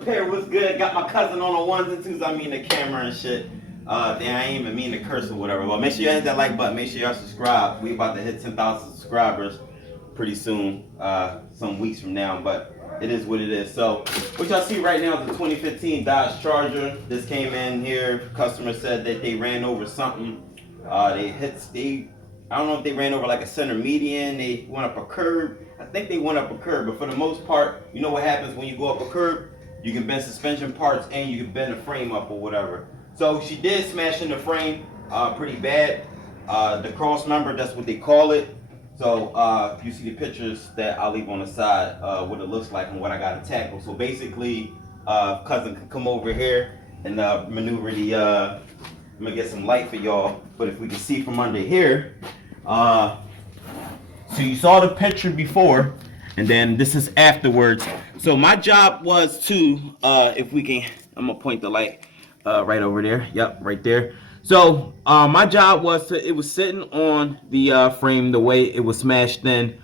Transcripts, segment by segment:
Leekautorepair, what's good? Got my cousin on the ones and twos. I mean the camera and shit. Damn, I ain't even mean to curse or whatever. Well, make sure y'all hit that like button. Make sure y'all subscribe. We about to hit 10,000 subscribers pretty soon, some weeks from now. But it is what it is. So what y'all see right now is the 2015 Dodge Charger. This came in here. Customer said that they ran over something. I don't know if they ran over like a center median. They went up a curb. I think they went up a curb, but for the most part, you know what happens when you go up a curb? You can bend suspension parts and you can bend the frame up or whatever. So she did smash in the frame pretty bad. The Crossmember, that's what they call it. So you see the pictures that I'll leave on the side, what it looks like and what I got to tackle. So basically, cousin can come over here and maneuver the, I'm gonna get some light for y'all, but if we can see from under here, so you saw the picture before, and then this is afterwards. So my job was to, if we can, I'm gonna point the light right over there. Yep, right there. So my job was to, it was sitting on the frame the way it was smashed in.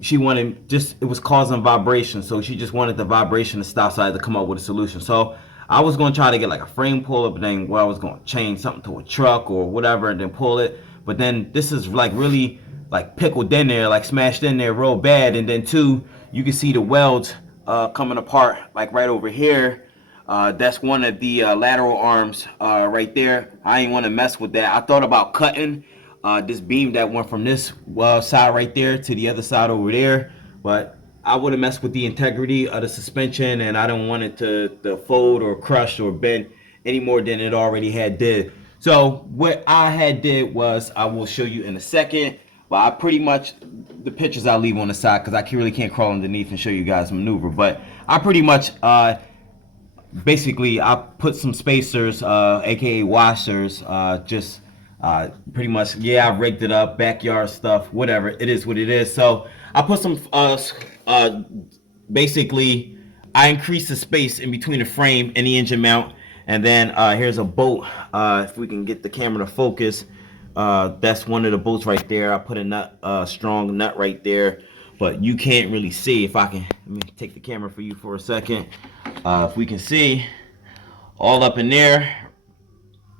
She wanted it was causing vibration, so she just wanted the vibration to stop, so I had to come up with a solution. So I was gonna try to get like a frame pull-up, and then I was gonna chain something to a truck or whatever and then pull it. But then this is like really like pickled in there, like smashed in there real bad. And then two, you can see the welds coming apart like right over here. That's one of the lateral arms right there. I ain't want to mess with that. I thought about cutting this beam that went from this side right there to the other side over there, but I would have messed with the integrity of the suspension, and I don't want it to fold or crush or bend any more than it already had did. So what I had did was, I will show you in a second, but I pretty much, the pictures I'll leave on the side because I really can't crawl underneath and show you guys maneuver, but I pretty much basically I put some spacers, aka washers, pretty much, yeah, I rigged it up, backyard stuff, whatever, it is what it is. So I put some basically I increased the space in between the frame and the engine mount, and then here's a bolt. If we can get the camera to focus, that's one of the bolts right there. I put a nut, strong nut right there, but you can't really see. If I can, let me take the camera for you for a second. If we can see all up in there,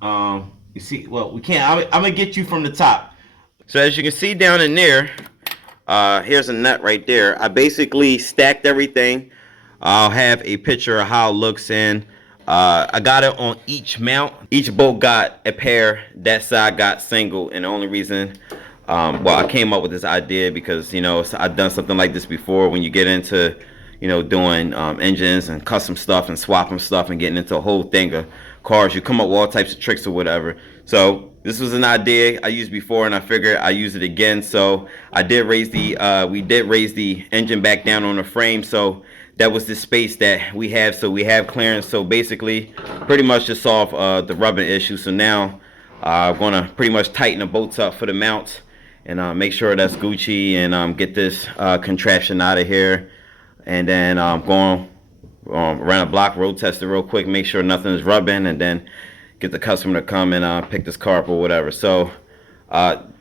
you see, well, we can't. I'm gonna get you from the top. So as you can see down in there, here's a nut right there. I basically stacked everything. I'll have a picture of how it looks in. I got it on each mount. Each bolt got a pair. That side got single, and the only reason, well, I came up with this idea because, you know, I've done something like this before. When you get into, you know, doing engines and custom stuff and swapping stuff and getting into a whole thing of cars, you come up with all types of tricks or whatever. So this was an idea I used before, and I figured I use it again. So I did raise the we did raise the engine back down on the frame, so that was the space that we have. So we have clearance. So basically pretty much just solve the rubbing issue. So now I'm gonna pretty much tighten the bolts up for the mounts and make sure that's Gucci, and get this contraption out of here, and then going run a block road test it real quick, make sure nothing is rubbing, and then get the customer to come and pick this car up or whatever. So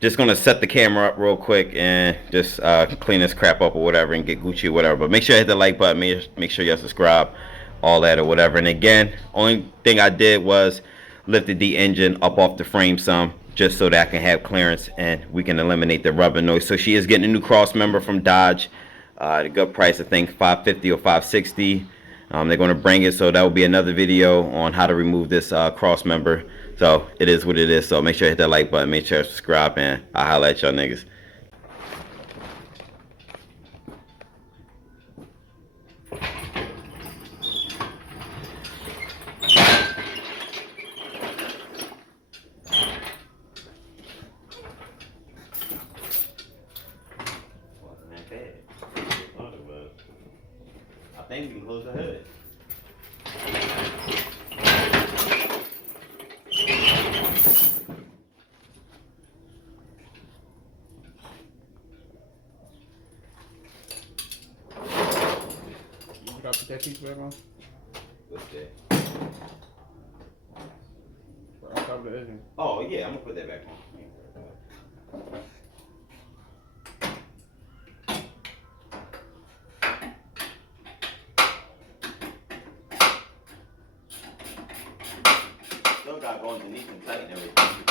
just gonna set the camera up real quick and just clean this crap up or whatever and get Gucci or whatever. But make sure you hit the like button, make sure you subscribe, all that or whatever. And again, only thing I did was lifted the engine up off the frame some, just so that I can have clearance and we can eliminate the rubbing noise. So she is getting a new Crossmember from Dodge, at a good price, I think $550 or $560. They're going to bring it, so that will be another video on how to remove this Crossmember. So it is what it is. So make sure you hit that like button, make sure you subscribe, and I'll holla at y'all niggas. I think we can close the hood. You gotta put that piece back on? What's that? On top of the engine. Oh yeah, I'm gonna put that back on. gotta go underneath and tighten everything.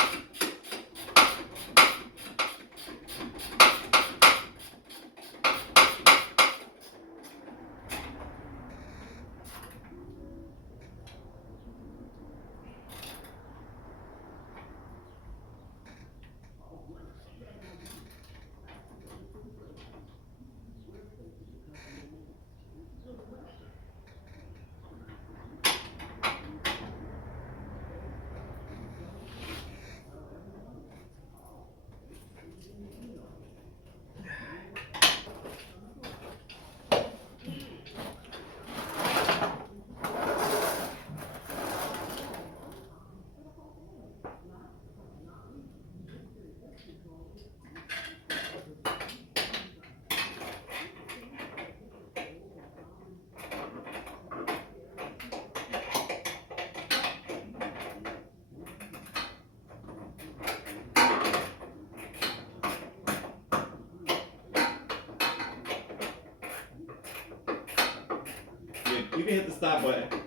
You can hit the stop button.